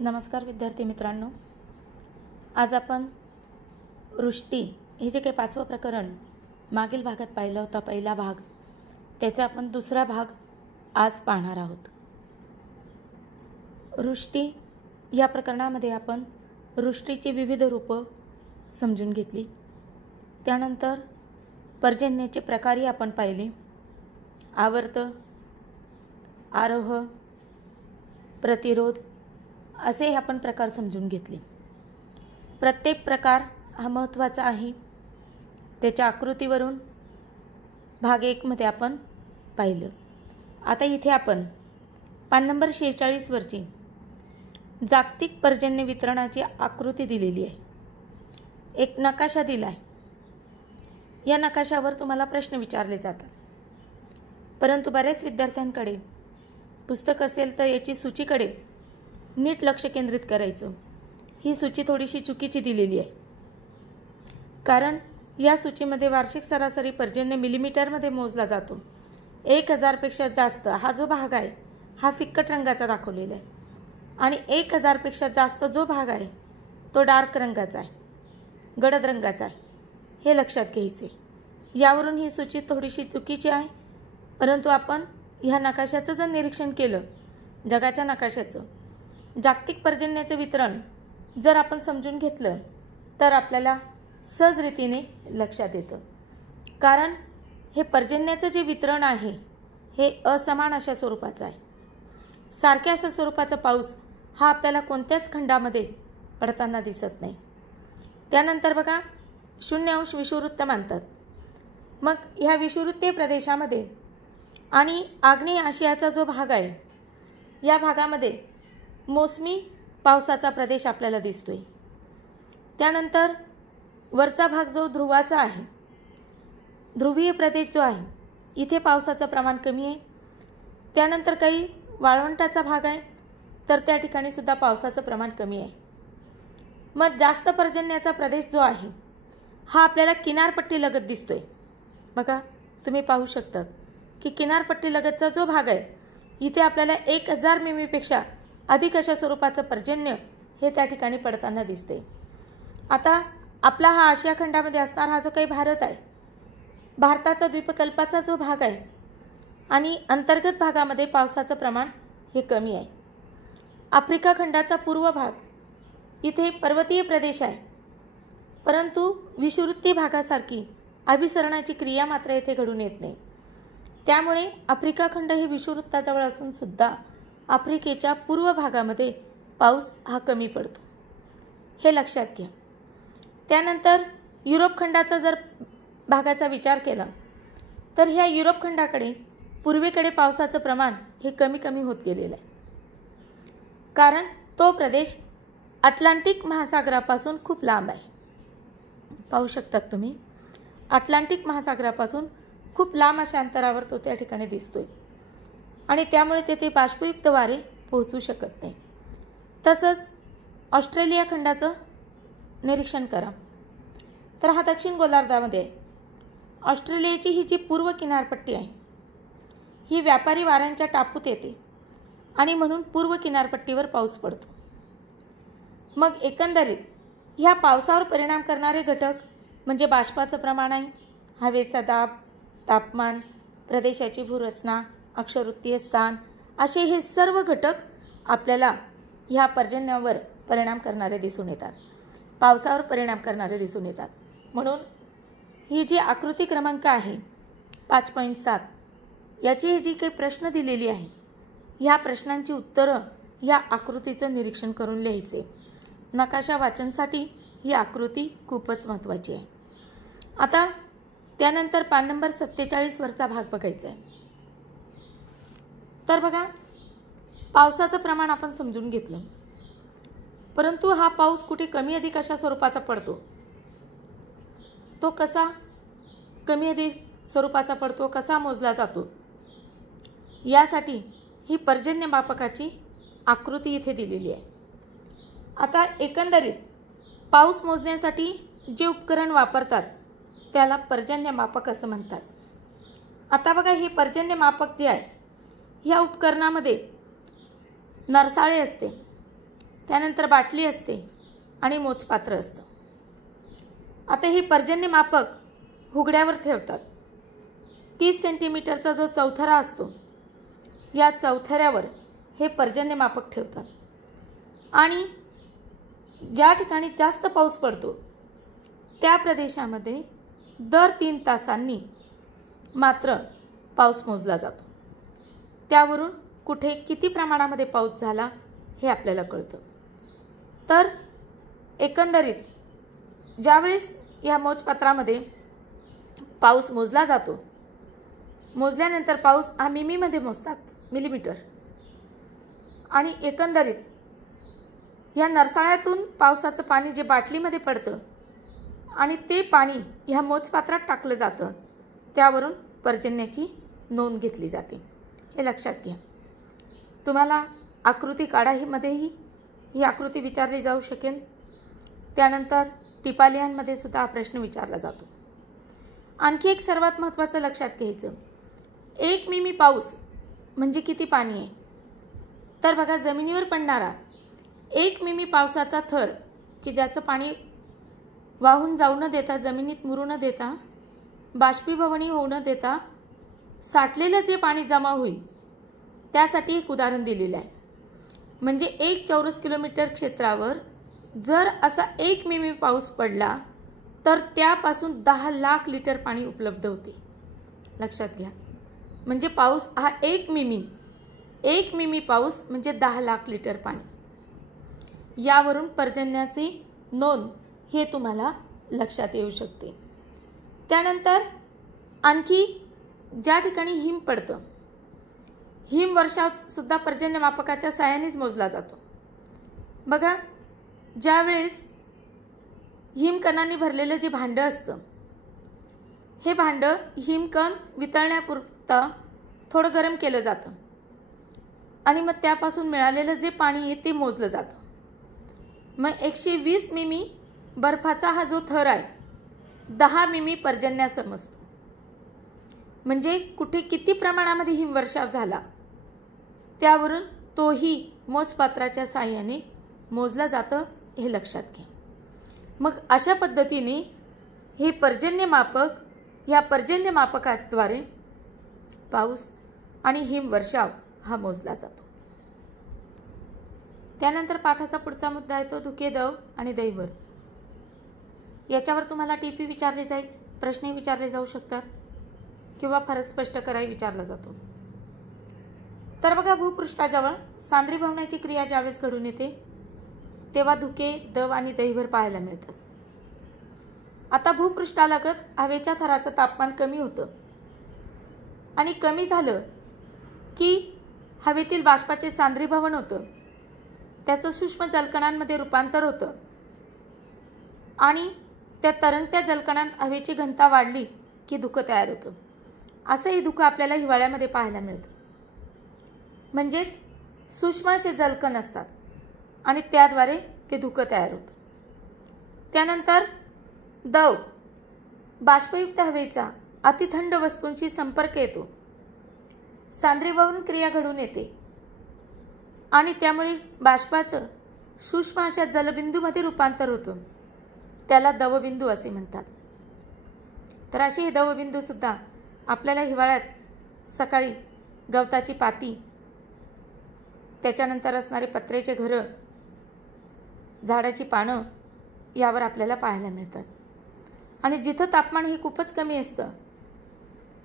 नमस्कार विद्यार्थी मित्रांनो, आज आपण वृष्टी हे जे काही 5वं प्रकरण मागील भागात पाहिलं होतं, पहिला भाग, त्याचा आपण दुसरा भाग आज पाहणार आहोत। वृष्टी या प्रकरणामध्ये आपण वृष्टीची विविध रूपं समजून घेतली। त्यानंतर पर्जन्याचे प्रकारही आपण पाहिले, आवर्त, आरोह, प्रतिरोध असे हे आपण प्रकार समजून घेतले। प्रत्येक प्रकार हा महत्त्वाचा आहे, त्याच्या आकृतीवरून भाग 1 मध्ये आपण पाहिलं। आता इथे आपण पान नंबर 46 वरची जागतिक पर्जन्य वितरणाची आकृती दिलेली आहे, एक नकाशा दिला आहे। या नकाशावर तुम्हाला प्रश्न विचारले जातात, परंतु बरेच विद्यार्थ्यांकडे पुस्तक असेल तर याची सूचीकडे नीट लक्ष केंद्रित करायचं। ही सूची थोडीशी चुकीची दिलेली आहे, कारण या सूचीमध्ये वार्षिक सरासरी पर्जन्य मिलीमीटरमध्ये मोजला जातो। 1000 पेक्षा जास्त हा जो भाग आहे हा फिक्कट रंगाचा दाखवलेला आहे, आणि 1000 पेक्षा जास्त जो भाग आहे तो डार्क रंगाचा आहे, गडद रंगाचा आहे, हे लक्षात घ्यायचे। यावरून ही सूची थोडीशी चुकीची आहे, परंतु आपण ह्या नकाशाचं जर निरीक्षण केलं, जगाच्या नकाशाचं, जागतिक पर्जन्याचे वितरण जर आपण समजून घेतलं तर आपल्याला सहजरीतीने लक्षात येतं। कारण हे पर्जन्याचं जे वितरण आहे हे असमान अशा स्वरूपाचं आहे। सारख्या अशा स्वरूपाचा पाऊस हा आपल्याला कोणत्याच खंडामध्ये पडताना दिसत नाही। त्यानंतर बघा 0° विषुववृत्त मानतात। मग ह्या विषुववृत्तीय प्रदेशामध्ये आणि आग्नेय आशियाचा जो भाग आहे या भागामध्ये मोसमी पावसाचा प्रदेश आपल्याला दिसतोय। त्यानंतर वरचा भाग जो ध्रुवाचा आहे, ध्रुवीय प्रदेश जो आहे, इथे पावसाचं प्रमाण कमी आहे। त्यानंतर काही वाळवंटाचा भाग आहे, तर त्या ठिकाणी सुद्धा पावसाचं प्रमाण कमी आहे। मग जास्त पर्जन्याचा प्रदेश जो आहे हा आपल्याला किनारपट्टी लगत दिसतोय। बघा, तुम्ही पाहू शकता की किनारपट्टी लगतचा जो भाग आहे इथे आपल्याला 1000 मिमीपेक्षा अधिक अशा स्वरूपाचं पर्जन्य हे त्या ठिकाणी पडताना दिसते। आता आपला हा आशिया खंडामध्ये असणारा हा जो काही भारत आहे, भारताचा द्वीपकल्पाचा जो भाग आहे आणि अंतर्गत भागामध्ये पावसाचं प्रमाण हे कमी आहे। आफ्रिका खंडाचा पूर्व भाग, इथे पर्वतीय प्रदेश आहे, परंतु विषुववृत्तीय भागासारखी अभिसरणाची क्रिया मात्र येथे घडून येत नाही। त्यामुळे आफ्रिका खंड हे विषुववृत्ताजवळ असून सुद्धा आफ्रिकेच्या पूर्व भागामध्ये पाऊस हा कमी पडतो, हे लक्षात घ्या। त्यानंतर युरोप खंडाचा जर भागाचा विचार केला तर ह्या युरोप खंडाकडे पूर्वेकडे पावसाचं प्रमाण हे कमी कमी होत गेलेलं आहे, कारण तो प्रदेश अटलांटिक महासागरापासून खूप लांब आहे। पाहू शकतात तुम्ही, अटलांटिक महासागरापासून खूप लांब अशा अंतरावर तो त्या ठिकाणी दिसतोय, आणि त्यामुळे तेथे बाष्पयुक्त वारे पोहोचू शकत नाही। तसंच ऑस्ट्रेलिया खंडाचं निरीक्षण करा, तर हा दक्षिण गोलार्धामध्ये आहे। ऑस्ट्रेलियाची ही जी पूर्व किनारपट्टी आहे ही व्यापारी वाऱ्यांच्या टापूत येते, आणि म्हणून पूर्व किनारपट्टीवर पाऊस पडतो। मग एकंदरीत ह्या पावसावर परिणाम करणारे घटक म्हणजे बाष्पाचं प्रमाण आहे, हवेचा दाब, तापमान, प्रदेशाची भूरचना, अक्षवृत्तीय स्थान, असे हे सर्व घटक आपल्याला ह्या पर्जन्यावर परिणाम करणारे दिसून येतात, पावसावर परिणाम करणारे दिसून येतात। म्हणून ही जी आकृती क्रमांक आहे 5.7, याची जी काही प्रश्न दिलेली आहे, ह्या प्रश्नांची उत्तरं या आकृतीचं निरीक्षण करून लिहायचे। नकाशा वाचनसाठी ही आकृती खूपच महत्त्वाची आहे। आता त्यानंतर पान नंबर 47 वरचा भाग बघायचा आहे। तर बघा, पावसाचं प्रमाण आपण समजून घेतलं, परंतु हा पाऊस कुठे कमी अधिक अशा स्वरूपाचा पडतो, तो कसा कमी अधिक स्वरूपाचा पडतो, कसा मोजला जातो, यासाठी ही पर्जन्य मापकाची आकृती इथे दिलेली आहे। आता एकंदरीत पाऊस मोजण्यासाठी जे उपकरण वापरतात त्याला पर्जन्य मापक असं म्हणतात। आता बघा, हे पर्जन्य मापक जे आहे ह्या उपकरणामध्ये नरसाळे असते, त्यानंतर बाटली असते आणि मोजपात्र असतं. आता हे पर्जन्यमापक हुगड्यावर ठेवतात. 30 सेंटीमीटरचा जो चौथरा असतो, या चौथऱ्यावर हे पर्जन्यमापक ठेवतात. आणि ज्या ठिकाणी जास्त पाऊस पडतो त्या प्रदेशामध्ये दर 3 तासांनी मात्र पाऊस मोजला जातो. त्यावरून कुठे किती प्रमाणामध्ये पाऊस झाला हे आपल्याला कळतं. तर एकंदरीत ज्यावेळेस या मोजपत्रामध्ये पाऊस मोजला जातो, मोजल्यानंतर पाऊस हा मिमीमध्ये मोजतात, मिलीमीटर. आणि एकंदरीत या नरसाळ्यातून पावसाचं पाणी जे बाटलीमध्ये पडतं आणि ते पाणी ह्या मोजपात्रात टाकलं जातं, त्यावरून पर्जन्याची नोंद घेतली जाते. हे लक्षात घ्या. तुम्हाला आकृती काढाहीमध्येही ही आकृती विचारली जाऊ शकेल. त्यानंतर टिपालियांमध्ये सुद्धा हा प्रश्न विचारला जातो. आणखी एक सर्वात महत्त्वाचं लक्षात घ्यायचं, 1 मिमी पाऊस म्हणजे किती पाणी आहे? तर बघा, जमिनीवर पडणारा 1 मिमी पावसाचा थर, की ज्याचं पाणी वाहून जाऊ न देता, जमिनीत मुरू न देता, बाष्पीभवनी होऊ न देता साठलेलं जे पाणी जमा होईल, त्यासाठी एक उदाहरण दिलेलं आहे. म्हणजे 1 चौरस किलोमीटर क्षेत्रावर जर असा 1 मिमी पाऊस पडला तर त्यापासून 10 लाख लिटर पाणी उपलब्ध होते. लक्षात घ्या. म्हणजे पाऊस हा 1 मिमी पाऊस म्हणजे 10 लाख लिटर पाणी. यावरून पर्जन्याची नोंद हे तुम्हाला लक्षात येऊ शकते. त्यानंतर आणखी ज्या ठिकाणी हिम पडतं, हिमवर्षाव सुद्धा पर्जन्यमापकाच्या साहाय्यानेच मोजला जातो. बघा, ज्यावेळेस हिमकणांनी भरलेलं जे भांडं असतं, हे भांडं हिमकण वितळण्यापुरतं थोडं गरम केलं जातं आणि मग त्यापासून मिळालेलं जे पाणी आहे ते मोजलं जातं. मग 120 मिमी बर्फाचा हा जो थर आहे, 10 मिमी पर्जन्या समजतो. म्हणजे कुठे किती प्रमाणामध्ये हिमवर्षाव झाला त्यावरून तोही मोजपात्राच्या साहाय्याने मोजलं जातं, हे लक्षात घ्या. मग अशा पद्धतीने हे पर्जन्यमापक, या पर्जन्यमापकाद्वारे पाऊस आणि हिमवर्षाव हा मोजला जातो. त्यानंतर पाठाचा पुढचा मुद्दा आहे तो धुके, दव आणि दैवर. याच्यावर तुम्हाला टिपी विचारली जाईल, प्रश्नही विचारले जाऊ शकतात किंवा फरक स्पष्ट करायला विचारला जातो. तर बघा, भूपृष्ठाजवळ सांद्रीभवनाची क्रिया ज्यावेळेस घडून येते तेव्हा धुके, दव आणि दैवर पाहायला मिळतात. आता भूपृष्ठालगत हवेच्या थराचं तापमान कमी होतं आणि कमी झालं की हवेतील बाष्पाचे सांद्रीभवन होतं, त्याचं सूक्ष्म जलकणांमध्ये रूपांतर होतं आणि त्या तरंगत्या जलकणांत हवेची घनता वाढली की धुकं तयार होतं. असं हे धुकं आपल्याला हिवाळ्यामध्ये पाहायला मिळतं. म्हणजेच सूक्ष्म असे जलकण असतात आणि त्याद्वारे ते धुकं तयार होतं. त्यानंतर दव, बाष्पयुक्त हवेचा अतिथंड वस्तूंशी संपर्क येतो, सांद्रीभवन क्रिया घडून येते आणि त्यामुळे बाष्पाचं सूक्ष्म अशा जलबिंदूमध्ये रूपांतर होतं. त्याला दवबिंदू असे म्हणतात. तर असे हे दवबिंदू सुद्धा आपल्याला हिवाळ्यात सकाळी गवताची पाती, त्याच्यानंतर असणारे पत्र्याचे घरं, झाडाची पानं यावर आपल्याला पाहायला मिळतात. आणि जिथं तापमान हे खूपच कमी असतं,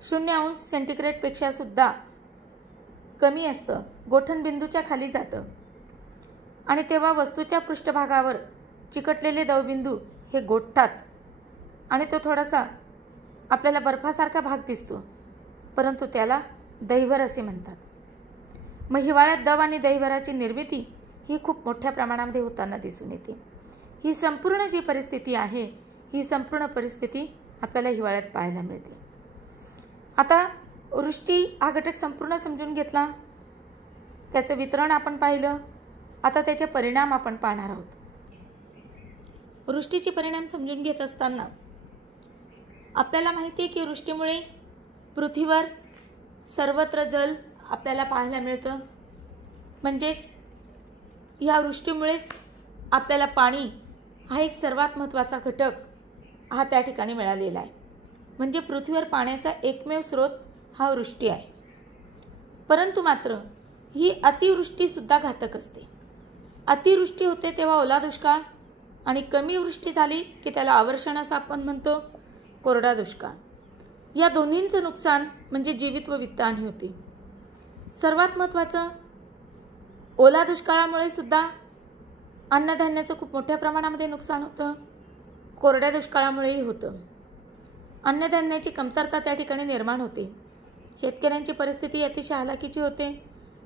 0 अंश सेंटीग्रेडपेक्षा सुद्धा कमी असतं, गोठणबिंदूच्या खाली जातं आणि तेव्हा वस्तूच्या पृष्ठभागावर चिकटलेले दवबिंदू हे गोठतात आणि तो थोडासा आपल्याला बर्फासारखा भाग दिसतो, परंतु त्याला दैवर असे म्हणतात. मग हिवाळ्यात दव आणि दैवराची निर्मिती ही खूप मोठ्या प्रमाणामध्ये होताना दिसून येते. ही संपूर्ण जी परिस्थिती आहे, ही संपूर्ण परिस्थिती आपल्याला हिवाळ्यात पाहायला मिळते. आता वृष्टी हा घटक संपूर्ण समजून घेतला, त्याचं वितरण आपण पाहिलं. आता त्याचे परिणाम आपण पाहणार आहोत. वृष्टीचे परिणाम समजून घेत असताना आपल्याला माहिती आहे की वृष्टीमुळे पृथ्वीवर सर्वत्र जल आपल्याला पाहायला मिळतं. म्हणजेच या वृष्टीमुळेच आपल्याला पाणी हा एक सर्वात महत्त्वाचा घटक हा त्या ठिकाणी मिळालेला आहे. म्हणजे पृथ्वीवर पाण्याचा एकमेव स्रोत हा वृष्टी आहे. परंतु मात्र ही अतिवृष्टीसुद्धा घातक असते. अतिवृष्टी होते तेव्हा ओला दुष्काळ आणि कमी वृष्टी झाली की त्याला अवर्षण असं आपण म्हणतो, कोरडा दुष्काळ. या दोन्हींचं नुकसान म्हणजे जीवित व वित्तहानी होते. सर्वात महत्त्वाचं, ओला दुष्काळामुळे सुद्धा अन्नधान्याचं खूप मोठ्या प्रमाणामध्ये नुकसान होतं. कोरड्या दुष्काळामुळेही होतं. अन्नधान्याची कमतरता त्या ठिकाणी निर्माण होते. शेतकऱ्यांची परिस्थिती अतिशय हालाकीची होते.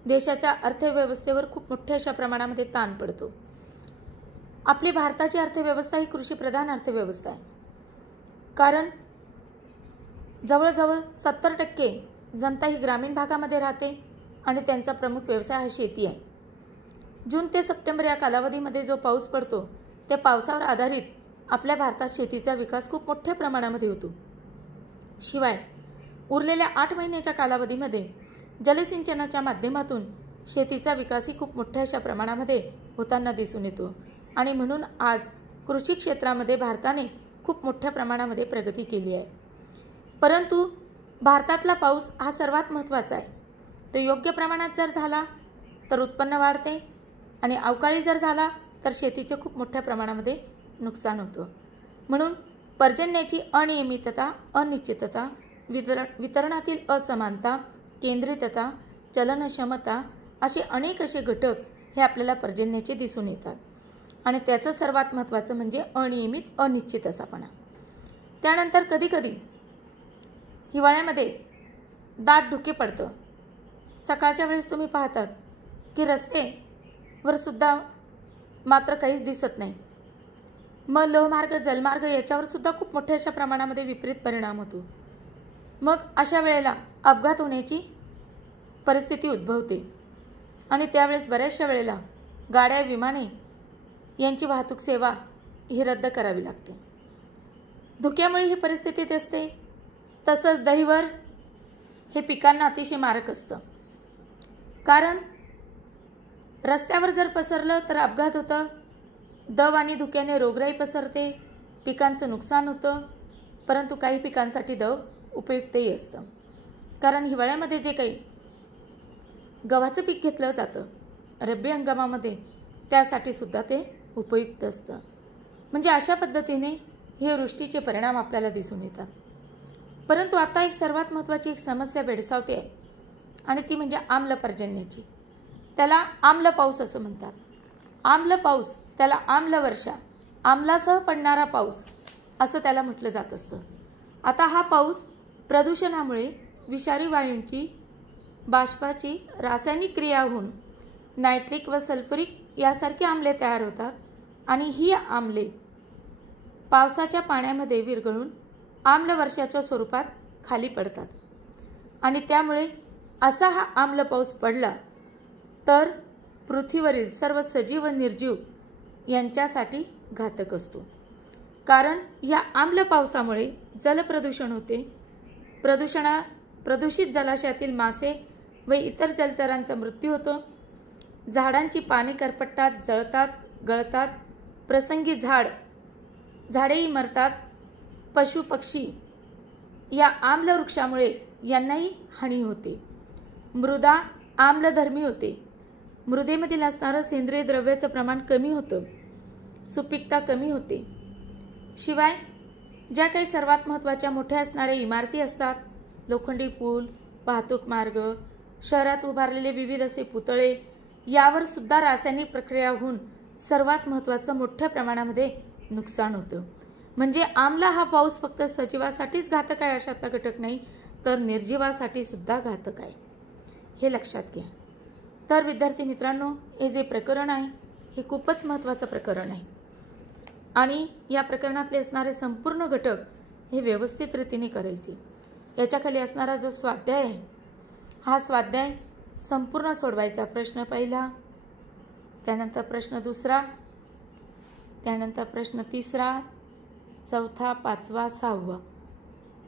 देशाच्या अर्थव्यवस्थेवर खूप मोठ्या अशा प्रमाणामध्ये ताण पडतो. आपली भारताची अर्थव्यवस्था ही कृषीप्रधान अर्थव्यवस्था आहे. कारण जवळजवळ 70% जनता ही ग्रामीण भागामध्ये राहते आणि त्यांचा प्रमुख व्यवसाय हा शेती आहे. जून ते सप्टेंबर या कालावधीमध्ये जो पाऊस पडतो त्या पावसावर आधारित आपल्या भारतात शेतीचा विकास खूप मोठ्या प्रमाणामध्ये होतो. शिवाय उरलेल्या 8 महिन्याच्या कालावधीमध्ये जलसिंचनाच्या माध्यमातून शेतीचा विकासही खूप मोठ्या अशा प्रमाणामध्ये होताना दिसून येतो. आणि म्हणून आज कृषी क्षेत्रामध्ये भारताने खूप मोठ्या प्रमाणामध्ये प्रगती केली आहे. परंतु भारतातला पाऊस हा सर्वात महत्त्वाचा आहे. तो योग्य प्रमाणात जर झाला तर उत्पन्न वाढते आणि अवकाळी जर झाला तर शेतीचे खूप मोठ्या प्रमाणामध्ये नुकसान होतं. म्हणून पर्जन्याची अनियमितता, अनिश्चितता, वितरणातील असमानता, केंद्रितता, चलनक्षमता असे अनेक असे घटक हे आपल्याला पर्जन्याचे दिसून येतात. आणि त्याचं सर्वात महत्त्वाचं म्हणजे अनियमित, अनिश्चित असापणा. त्यानंतर कधीकधी हिवाळ्यामध्ये दाट धुके पडतं. सकाळच्या वेळेस तुम्ही पाहतात की रस्तेवर सुद्धा मात्र काहीच दिसत नाही. मग लोहमार्ग, जलमार्ग याच्यावर सुद्धा खूप मोठ्या अशा प्रमाणामध्ये विपरीत परिणाम होतो. मग अशा वेळेला अपघात होण्याची परिस्थिती उद्भवते आणि त्यावेळेस बऱ्याचशा वेळेला गाड्या, विमाने यांची वाहतूक सेवा ही रद्द करावी लागते. धुक्यामुळे ही परिस्थिती दिसते. तसंच दहिवर हे पिकांना अतिशय मारक असतं. कारण रस्त्यावर जर पसरलं तर अपघात होतं. दव आणि धुक्याने रोगराई पसरते, पिकांचं नुकसान होतं. परंतु काही पिकांसाठी दव उपयुक्तही असतं. कारण हिवाळ्यामध्ये जे काही गव्हाचं पीक घेतलं जातं रब्बी हंगामामध्ये त्यासाठी सुद्धा ते उपयुक्त असतं. म्हणजे अशा पद्धतीने हे वृष्टीचे परिणाम आपल्याला दिसून येतात. परंतु आता एक सर्वात महत्त्वाची एक समस्या भेडसावते आहे आणि ती म्हणजे आम्ल पर्जन्याची. त्याला आम्ल पाऊस असं म्हणतात. आम्ल पाऊस, त्याला आम्ल वर्षा, आम्लासह पडणारा पाऊस असं त्याला म्हटलं जात असतं. आता हा पाऊस प्रदूषणामुळे विषारी वायूंची, बाष्पाची रासायनिक क्रिया होऊन नायट्रिक व सल्फ्युरिक यासारखी आम्ले तयार होतात आणि ही आम्ले पावसाच्या पाण्यामध्ये विरघळून आम्ल वर्षाच्या स्वरूपात खाली पडतात. आणि त्यामुळे असा हा आम्ल पाऊस पडला तर पृथ्वीवरील सर्व सजीव व निर्जीव यांच्यासाठी घातक असतो. कारण या आम्ल पावसामुळे जलप्रदूषण होते. प्रदूषित जलाशयातील मासे व इतर जलचरांचा मृत्यू होतो. झाडांची पाने करपटतात, जळतात, गळतात. प्रसंगी झाडेही मरतात. पशु पक्षी या आम्ल वृक्षामुळे यांनाही हानी होते. मृदा आम्लधर्मी होते. मृदेमधील असणारं सेंद्रिय द्रव्याचं प्रमाण कमी होतं. सुपीकता कमी होते. शिवाय ज्या काही सर्वात महत्त्वाच्या मोठ्या असणाऱ्या इमारती असतात, लोखंडी पूल, वाहतूक मार्ग, शहरात उभारलेले विविध असे पुतळे, यावर सुद्धा रासायनिक प्रक्रिया होऊन सर्वात महत्त्वाचं मोठ्या प्रमाणामध्ये नुकसान होतं. म्हणजे आम्ल हा पाऊस फक्त सजीवासाठीच घातक आहे अशातला घटक नाही, तर निर्जीवासाठी सुद्धा घातक आहे. हे लक्षात घ्या. तर विद्यार्थी मित्रांनो, हे जे प्रकरण आहे हे खूपच महत्त्वाचं प्रकरण आहे आणि या प्रकरणातले असणारे संपूर्ण घटक हे व्यवस्थित रीतीने करायचे. याच्याखाली असणारा जो स्वाध्याय आहे हा स्वाध्याय संपूर्ण सोडवायचा. प्रश्न पहिला, त्यानंतर प्रश्न दुसरा, त्यानंतर प्रश्न तिसरा, चौथा, पाचवा, सहावा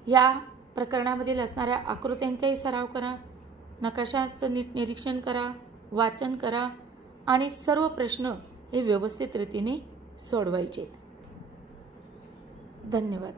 या प्रकरणामधील असणाऱ्या आकृत्यांचाही सराव करा. नकाशाचं नीट निरीक्षण करा, वाचन करा आणि सर्व प्रश्न हे व्यवस्थित रीतीने सोडवायचे. धन्यवाद.